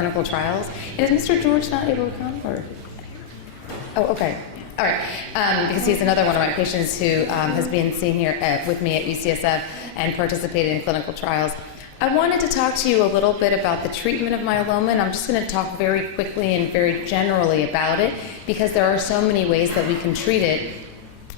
clinical trials. And is Mr. George not able to come? Or? Oh, okay. All right, because he's another one of my patients who has been seen here with me at UCSF and participated in clinical trials. I wanted to talk to you a little bit about the treatment of myeloma, and I'm just going to talk very quickly and very generally about it because there are so many ways that we can treat it.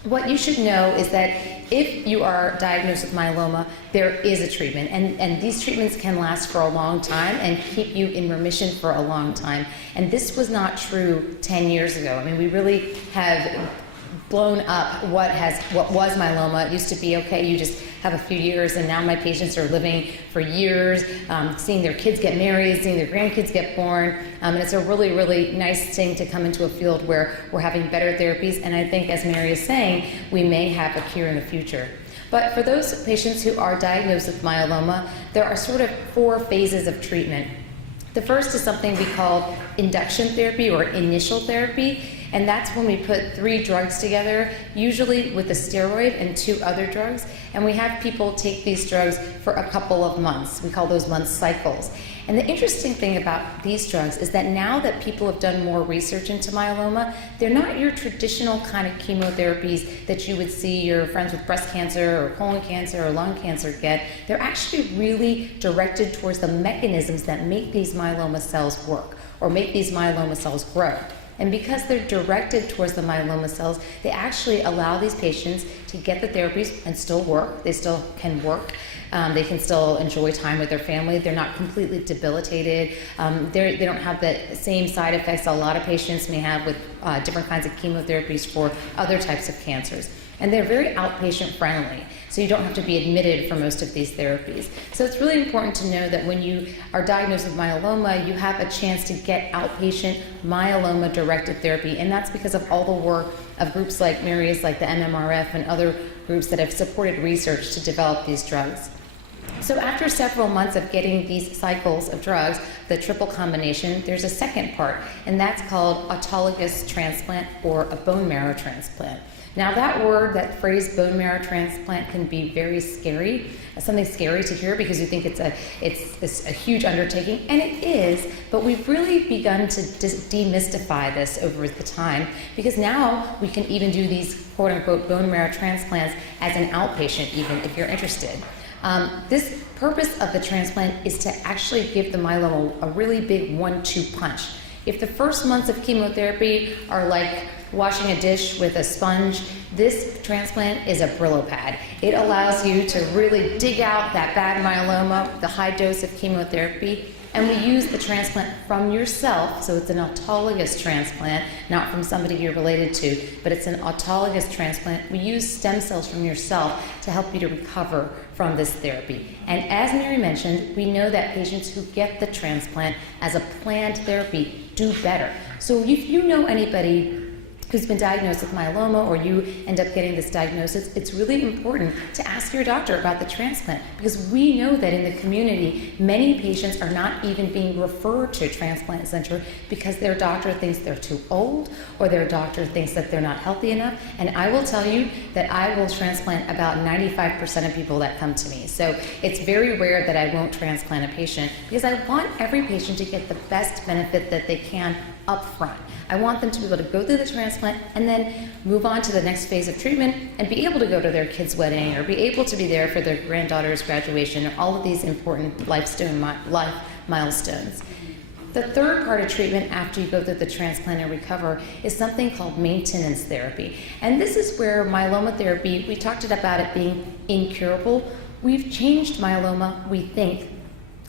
What you should know is that if you are diagnosed with myeloma, there is a treatment, and these treatments can last for a long time and keep you in remission for a long time. And this was not true 10 years ago. I mean, we really have blown up what was myeloma. It used to be, okay, you just have a few years, and now my patients are living for years, seeing their kids get married, seeing their grandkids get born, and it's a really, really nice thing to come into a field where we're having better therapies, and I think, as Mary is saying, we may have a cure in the future. But for those patients who are diagnosed with myeloma, there are sort of 4 phases of treatment. The first is something we call induction therapy or initial therapy, and that's when we put 3 drugs together, usually with a steroid and 2 other drugs, and we have people take these drugs for a couple of months. We call those month cycles. And the interesting thing about these drugs is that now that people have done more research into myeloma, they're not your traditional kind of chemotherapies that you would see your friends with breast cancer or colon cancer or lung cancer get. They're actually really directed towards the mechanisms that make these myeloma cells work or make these myeloma cells grow. And because they're directed towards the myeloma cells, they actually allow these patients to get the therapies and still work. They still can work. They can still enjoy time with their family. They're not completely debilitated. They don't have the same side effects a lot of patients may have with different kinds of chemotherapies for other types of cancers. And they're very outpatient friendly, so you don't have to be admitted for most of these therapies. So it's really important to know that when you are diagnosed with myeloma, you have a chance to get outpatient myeloma-directed therapy, and that's because of all the work of groups like Mary's, like the MMRF, and other groups that have supported research to develop these drugs. So after several months of getting these cycles of drugs, the triple combination, there's a second part, and that's called autologous transplant or a bone marrow transplant. Now that phrase bone marrow transplant can be very scary, something scary to hear because you think it's a huge undertaking, and it is, but we've really begun to demystify this over the time because now we can even do these quote unquote bone marrow transplants as an outpatient even if you're interested. This purpose of the transplant is to actually give the myeloma a really big 1-2 punch. If the first months of chemotherapy are like washing a dish with a sponge, this transplant is a Brillo pad. It allows you to really dig out that bad myeloma, the high dose of chemotherapy, and we use the transplant from yourself, so it's an autologous transplant, not from somebody you're related to, but it's an autologous transplant. We use stem cells from yourself to help you to recover from this therapy. And as Mary mentioned, we know that patients who get the transplant as a planned therapy do better. So if you know anybody who's been diagnosed with myeloma or you end up getting this diagnosis, it's really important to ask your doctor about the transplant because we know that in the community, many patients are not even being referred to a transplant center because their doctor thinks they're too old or their doctor thinks that they're not healthy enough. And I will tell you that I will transplant about 95% of people that come to me. So it's very rare that I won't transplant a patient because I want every patient to get the best benefit that they can up front. I want them to be able to go through the transplant and then move on to the next phase of treatment and be able to go to their kid's wedding or be able to be there for their granddaughter's graduation or all of these important life milestones. The third part of treatment after you go through the transplant and recover is something called maintenance therapy. And this is where myeloma therapy, we talked about it being incurable. We've changed myeloma, we think,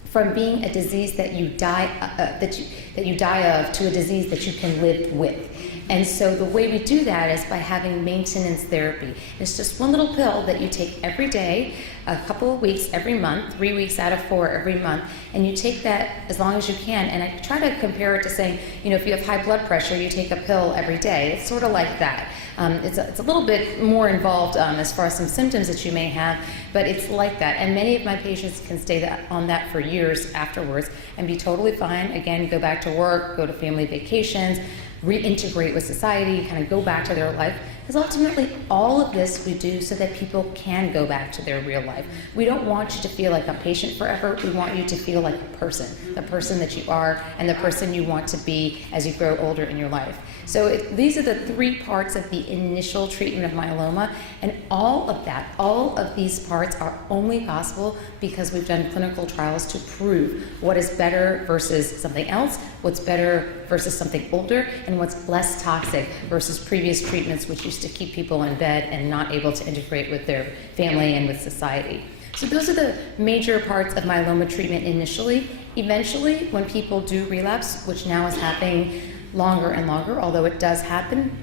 from being a disease that you die of to a disease that you can live with. And so the way we do that is by having maintenance therapy. It's just one little pill that you take every day, a couple of weeks every month, 3 weeks out of 4 every month, and you take that as long as you can. And I try to compare it to saying, if you have high blood pressure, you take a pill every day. It's sort of like that. It's a little bit more involved as far as some symptoms that you may have, but it's like that. And many of my patients can stay on that for years afterwards and be totally fine. Again, go back to work, go to family vacations, reintegrate with society, kind of go back to their life Because ultimately, all of this we do so that people can go back to their real life. We don't want you to feel like a patient forever. We want you to feel like a person, the person that you are and the person you want to be as you grow older in your life. So these are the 3 parts of the initial treatment of myeloma, and all of these parts are only possible because we've done clinical trials to prove what is better versus something else, what's better versus something older, and what's less toxic versus previous treatments which used to keep people in bed and not able to integrate with their family and with society. So those are the major parts of myeloma treatment initially. Eventually, when people do relapse, which now is happening longer and longer, although it does happen,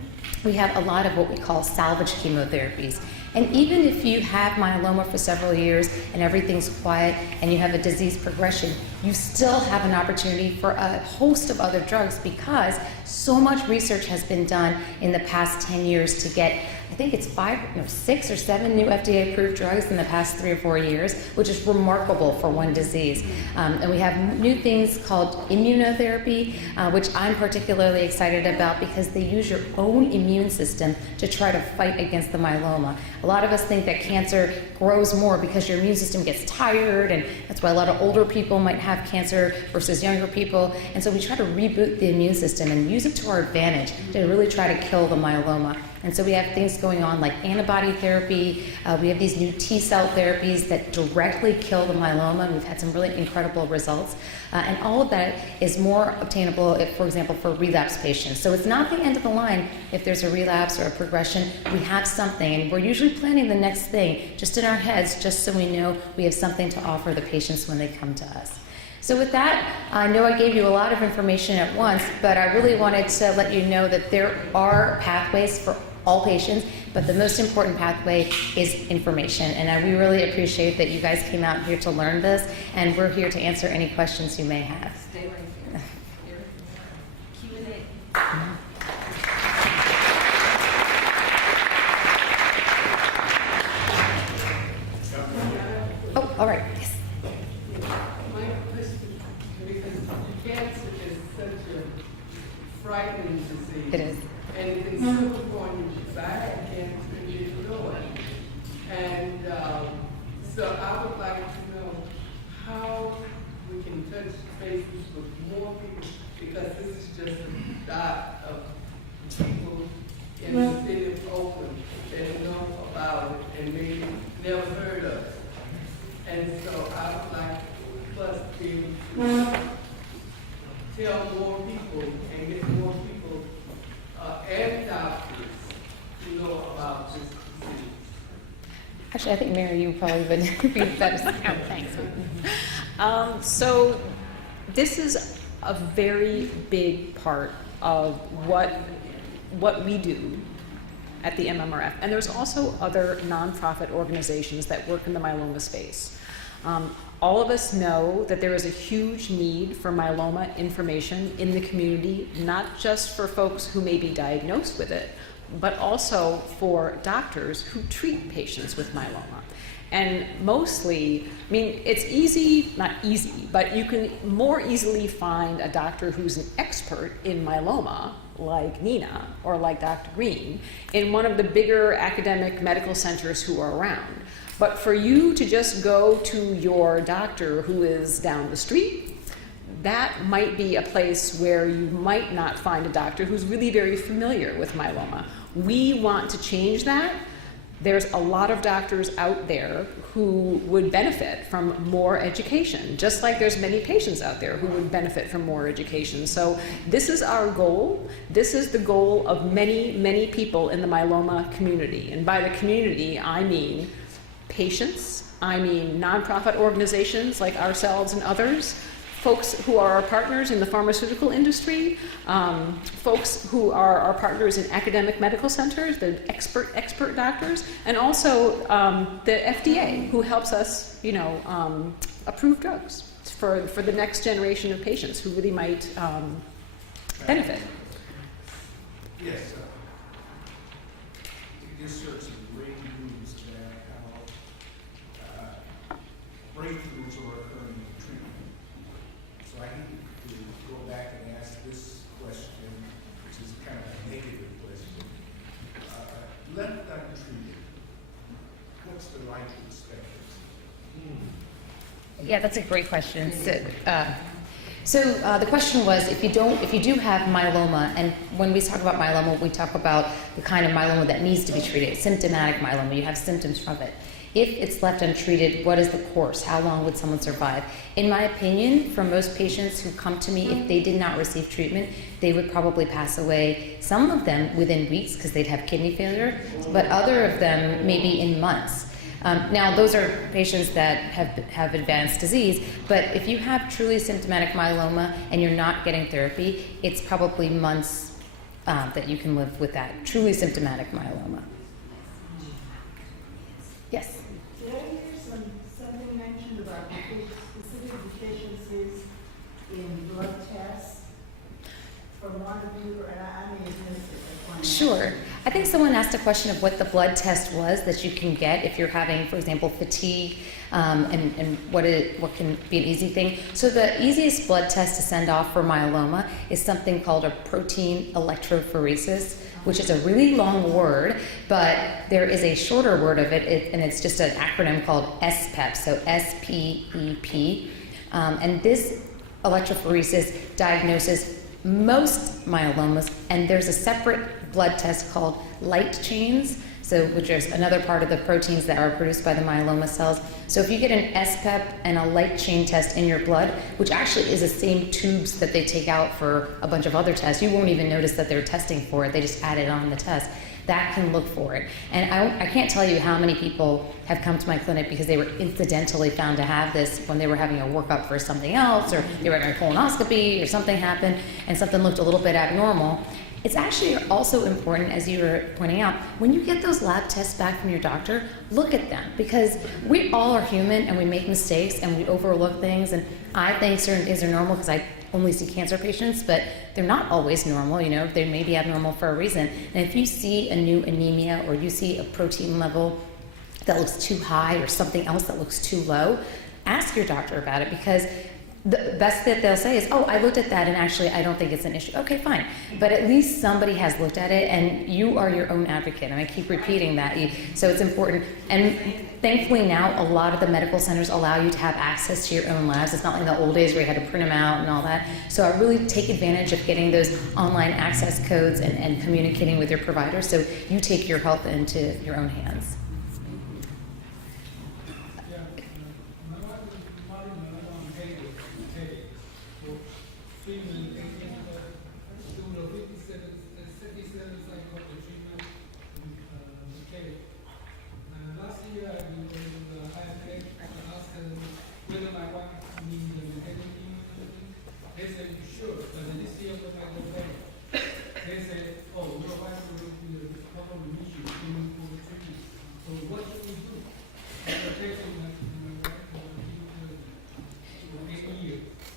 we have a lot of what we call salvage chemotherapies. And even if you have myeloma for several years and everything's quiet and you have a disease progression, you still have an opportunity for a host of other drugs because so much research has been done in the past 10 years to get, I think it's 6 or 7 new FDA-approved drugs in the past 3 or 4 years, which is remarkable for one disease. And we have new things called immunotherapy, which I'm particularly excited about because they use your own immune system to try to fight against the myeloma. A lot of us think that cancer grows more because your immune system gets tired, and that's why a lot of older people might have cancer versus younger people. And so we try to reboot the immune system and use it to our advantage to really try to kill the myeloma. And so we have things going on like antibody therapy. We have these new T-cell therapies that directly kill the myeloma, and we've had some really incredible results. And all of that is more obtainable, if, for example, for relapse patients. So it's not the end of the line if there's a relapse or a progression. We have something, and we're usually planning the next thing just in our heads, just so we know we have something to offer the patients when they come to us. So with that, I know I gave you a lot of information at once, but I really wanted to let you know that there are pathways for all patients, but the most important pathway is information. And we really appreciate that you guys came out here to learn this, and we're here to answer any questions you may have. Stay right here. Q&A. Oh, all right. Yes. My question, because cancer is such a frightening disease. It is. And it can slip upon you bad cancer and you know it. And so I would like to know how we can touch bases with more people, because this is just a dot of people in the city of Oakland that know about it and maybe never heard of it. And so I would like us to be able to tell more people and get more people and doctors to know about this disease. Actually, I think, Mary, you probably would be better. Oh, thanks. So this is a very big part of what we do at the MMRF. And there's also other nonprofit organizations that work in the myeloma space. All of us know that there is a huge need for myeloma information in the community, not just for folks who may be diagnosed with it, but also for doctors who treat patients with myeloma. And mostly, I mean, it's easy, not easy, but you can more easily find a doctor who's an expert in myeloma, like Nina or like Dr. Green, in one of the bigger academic medical centers who are around. But for you to just go to your doctor who is down the street, that might be a place where you might not find a doctor who's really very familiar with myeloma. We want to change that. There's a lot of doctors out there who would benefit from more education, just like there's many patients out there who would benefit from more education. So this is our goal. This is the goal of many, many people in the myeloma community. And by the community, I mean patients, I mean nonprofit organizations like ourselves and others, folks who are our partners in the pharmaceutical industry, folks who are our partners in academic medical centers, the expert doctors, and also the FDA, who helps us, approve drugs for the next generation of patients who really might benefit. Yes, just heard some great news about breakthroughs are occurring in treatment. So I need to go back and ask this question, which is kind of a negative question. Yeah, that's a great question. So the question was, if you do have myeloma, and when we talk about myeloma, we talk about the kind of myeloma that needs to be treated, symptomatic myeloma, you have symptoms from it. If it's left untreated, what is the course? How long would someone survive? In my opinion, for most patients who come to me, if they did not receive treatment, they would probably pass away, some of them within weeks because they'd have kidney failure, but other of them maybe in months. Now, those are patients that have advanced disease, but if you have truly symptomatic myeloma and you're not getting therapy, it's probably months that you can live with that truly symptomatic myeloma. Yes? Did I hear something mentioned about specific deficiencies in blood tests from one of you, and I may have missed it. Sure. I think someone asked a question of what the blood test was that you can get if you're having, for example, fatigue, and what can be an easy thing. So the easiest blood test to send off for myeloma is something called a protein electrophoresis, which is a really long word, but there is a shorter word of it, and it's just an acronym called SPEP, so SPEP. And this electrophoresis diagnoses most myelomas, and there's a separate blood test called light chains, which is another part of the proteins that are produced by the myeloma cells. So if you get an SPEP and a light chain test in your blood, which actually is the same tubes that they take out for a bunch of other tests, you won't even notice that they're testing for it, they just add it on the test. That can look for it. And I can't tell you how many people have come to my clinic because they were incidentally found to have this when they were having a workup for something else, or they were having a colonoscopy, or something happened and something looked a little bit abnormal. It's actually also important, as you were pointing out, when you get those lab tests back from your doctor, look at them, because we all are human and we make mistakes and we overlook things, and I think certain things are normal because I only see cancer patients, but they're not always normal, they may be abnormal for a reason. And if you see a new anemia or you see a protein level that looks too high or something else that looks too low, ask your doctor about it, because the best that they'll say is, oh, I looked at that and actually I don't think it's an issue. Okay, fine. But at least somebody has looked at it, and you are your own advocate. And I keep repeating that. So it's important. And thankfully now a lot of the medical centers allow you to have access to your own labs. It's not like the old days where you had to print them out and all that. So I really take advantage of getting those online access codes and communicating with your provider, so you take your health into your own hands.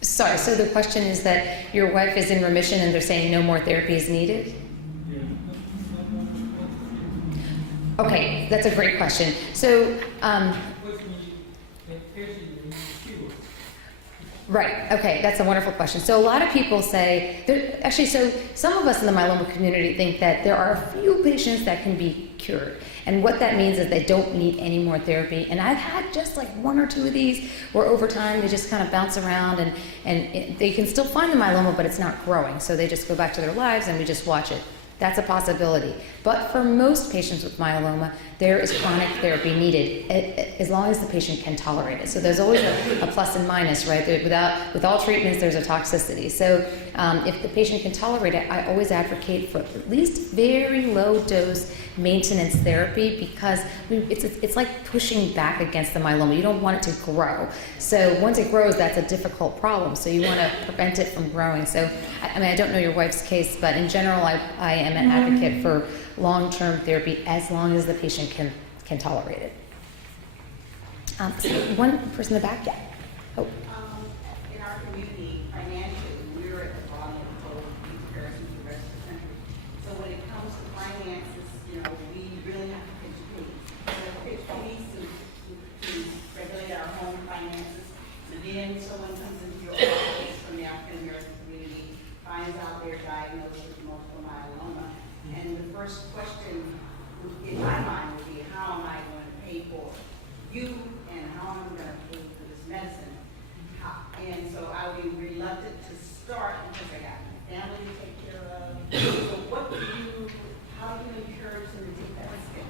Sorry, so the question is that your wife is in remission and they're saying no more therapy is needed? Okay, that's a great question. So, right, okay, that's a wonderful question. So a lot of people say, so some of us in the myeloma community think that there are a few patients that can be cured. And what that means is they don't need any more therapy. And I've had just like one or two of these where over time they just kind of bounce around and they can still find the myeloma, but it's not growing. So they just go back to their lives and we just watch it. That's a possibility. But for most patients with myeloma, there is chronic therapy needed as long as the patient can tolerate it. So there's always a plus and minus, right? With all treatments, there's a toxicity. So if the patient can tolerate it, I always advocate for at least very low dose maintenance therapy, because it's like pushing back against the myeloma. You don't want it to grow. So once it grows, that's a difficult problem. So you want to prevent it from growing. So I don't know your wife's case, but in general, I am an advocate for long-term therapy as long as the patient can tolerate it. So one person in the back, yeah. Oh. In our community, financially, we're at the bottom of the boat in comparison to the rest of the country. So when it comes to finances, we really have to pitch fees. So pitch fees to regulate our home finances. And then someone comes into your office from the African American community, finds out they're diagnosed with multiple myeloma. And the first question in my mind would be, how am I going to pay for you, and how am I going to pay for this medicine? And so I'll be reluctant to start because I got my family to take care of. So how do you encourage them to take that step?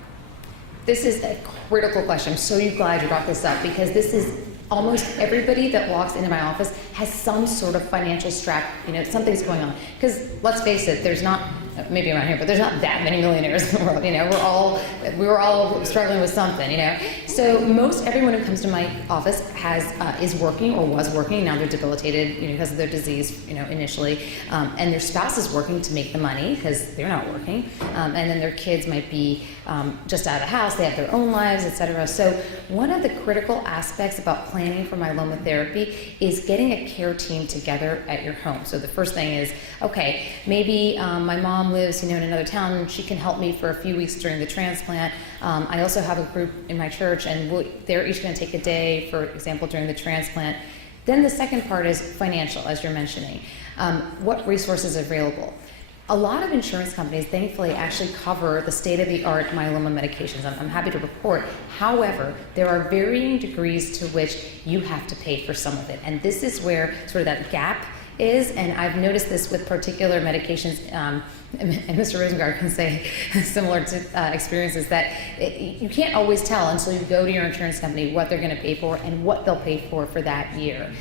This is a critical question. I'm so glad you brought this up because this is almost everybody that walks into my office has some sort of financial strap, something's going on. Because let's face it, there's not, maybe around here, but there's not that many millionaires in the world, we're all struggling with something, So most everyone who comes to my office is working or was working, now they're debilitated, because of their disease, initially, and their spouse is working to make the money because they're not working, and then their kids might be just out of the house, they have their own lives, etc. So one of the critical aspects about planning for myeloma therapy is getting a care team together at your home. So the first thing is, okay, maybe my mom lives, in another town, and she can help me for a few weeks during the transplant. I also have a group in my church, and they're each going to take a day, for example, during the transplant. Then the second part is financial, as you're mentioning. What resources are available? A lot of insurance companies, thankfully, actually cover the state-of-the-art myeloma medications. I'm happy to report. However, there are varying degrees to which you have to pay for some of it. And this is where sort of that gap is, and I've noticed this with particular medications, and Mr. Rosengard can say similar to experiences, that you can't always tell until you go to your insurance company what they're going to pay for and what they'll pay for that year.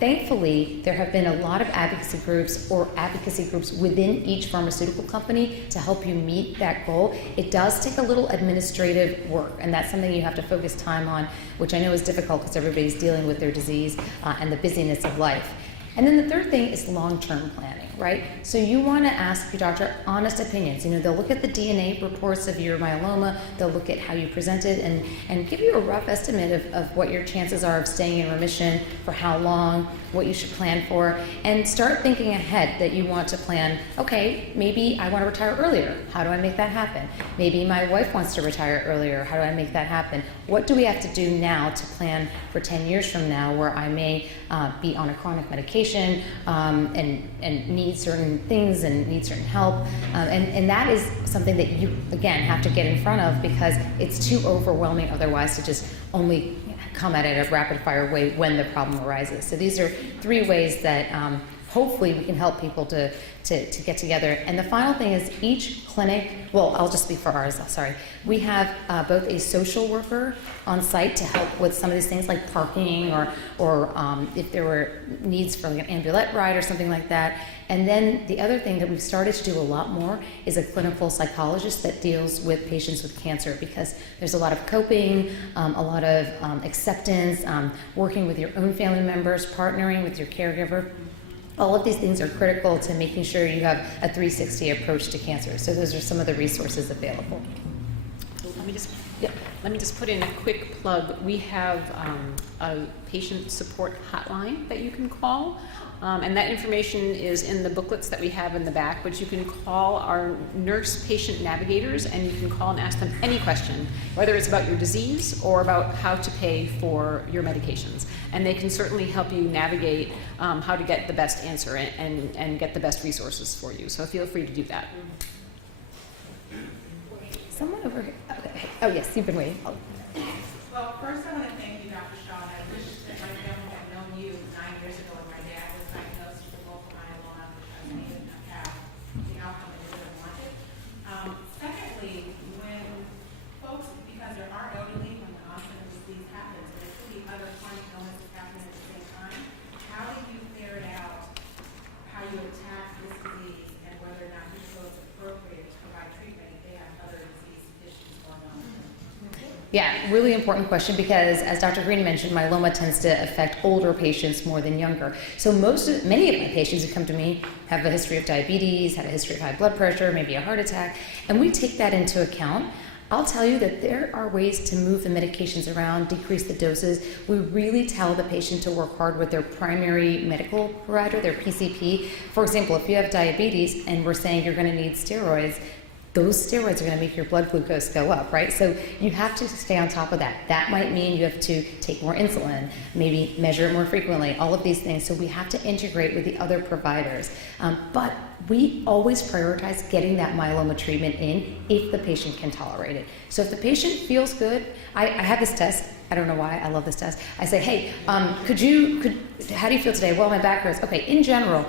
Thankfully, there have been a lot of advocacy groups within each pharmaceutical company to help you meet that goal. It does take a little administrative work, and that's something you have to focus time on, which I know is difficult because everybody's dealing with their disease and the busyness of life. And then the third thing is long-term planning, right? So you want to ask your doctor honest opinions. They'll look at the DNA reports of your myeloma, they'll look at how you presented and give you a rough estimate of what your chances are of staying in remission, for how long, what you should plan for, and start thinking ahead that you want to plan, okay, maybe I want to retire earlier. How do I make that happen? Maybe my wife wants to retire earlier. How do I make that happen? What do we have to do now to plan for 10 years from now where I may be on a chronic medication and need certain things and need certain help? And that is something that you, again, have to get in front of because it's too overwhelming otherwise to just only come at it in a rapid-fire way when the problem arises. So these are 3 ways that hopefully we can help people to get together. And the final thing is each clinic, well, I'll just speak for ours, sorry. We have both a social worker on site to help with some of these things like parking or if there were needs for like an ambulette ride or something like that. And then the other thing that we've started to do a lot more is a clinical psychologist that deals with patients with cancer because there's a lot of coping, a lot of acceptance, working with your own family members, partnering with your caregiver. All of these things are critical to making sure you have a 360 approach to cancer. So those are some of the resources available. Let me just put in a quick plug. We have a patient support hotline that you can call. And that information is in the booklets that we have in the back, but you can call our nurse patient navigators and you can call and ask them any question, whether it's about your disease or about how to pay for your medications. And they can certainly help you navigate how to get the best answer and get the best resources for you. So feel free to do that. Someone over here. Okay. Oh, yes, you've been waiting. Oh. Well, first I want to thank you, Dr. Shah. I wish that my family had known you 9 years ago when my dad was diagnosed with multiple myeloma, because he did not have the outcome that he would have wanted. Secondly, when folks, because there are elderly, when the onset of disease happens, and there could be other chronic illnesses happening at the same time, how do you ferret out how you attack this disease and whether or not you feel it's appropriate to provide treatment if they have other disease issues going on? Yeah, really important question because as Dr. Green mentioned, myeloma tends to affect older patients more than younger. So many of my patients who come to me have a history of diabetes, have a history of high blood pressure, maybe a heart attack, and we take that into account. I'll tell you that there are ways to move the medications around, decrease the doses. We really tell the patient to work hard with their primary medical provider, their PCP. For example, if you have diabetes and we're saying you're going to need steroids, those steroids are going to make your blood glucose go up, right? So you have to stay on top of that. That might mean you have to take more insulin, maybe measure it more frequently, all of these things. So we have to integrate with the other providers. But we always prioritize getting that myeloma treatment in if the patient can tolerate it. So if the patient feels good, I have this test. I don't know why, I love this test. I say, hey, how do you feel today? Well, my back hurts. Okay, in general,